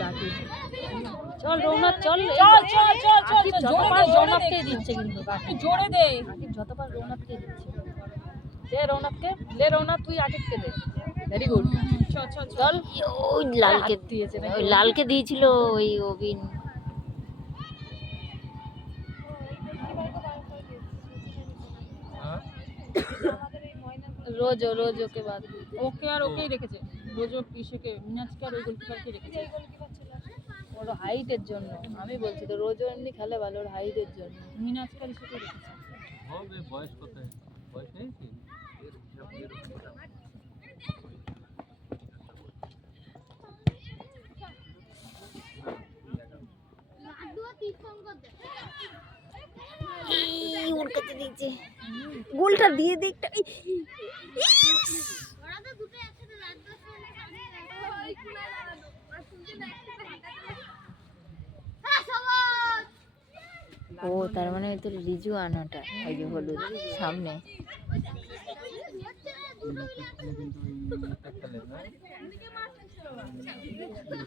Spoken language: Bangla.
ডাকি। চল রৌনক চল চল চল চল চল যতবার রৌনককে দিচ্ছে কিন্তু কাকি জোরে দে কাকি যতবার রৌনককে দিচ্ছে দে রৌনককে লে রৌনক তুই আটিককে দে ভেরি গুড চল চল চল ওই লালকে দিয়েছে ওই লালকে দিয়েছিল ওই অবিন রোজ ওকে বাদ ওকে আর ওকেই রেখেছে রোজ ও পিসেকে মিনাজকে আর ওই গোলকিপারকে রেখেছে ওর হাইটের জন্য আমি বলছি তো রোজও এমনি খেলে ভালো ওর হাইটের জন্য মিনাজকে আর ইসেকে রেখেছে হবে বয়স কত বয়স নেই কি ওর কাছে দিয়েছে গোলটা দিয়ে দে একটা ও তার মানে তো রিজু আনাটা এই যে হলুদ সামনে কিন্তু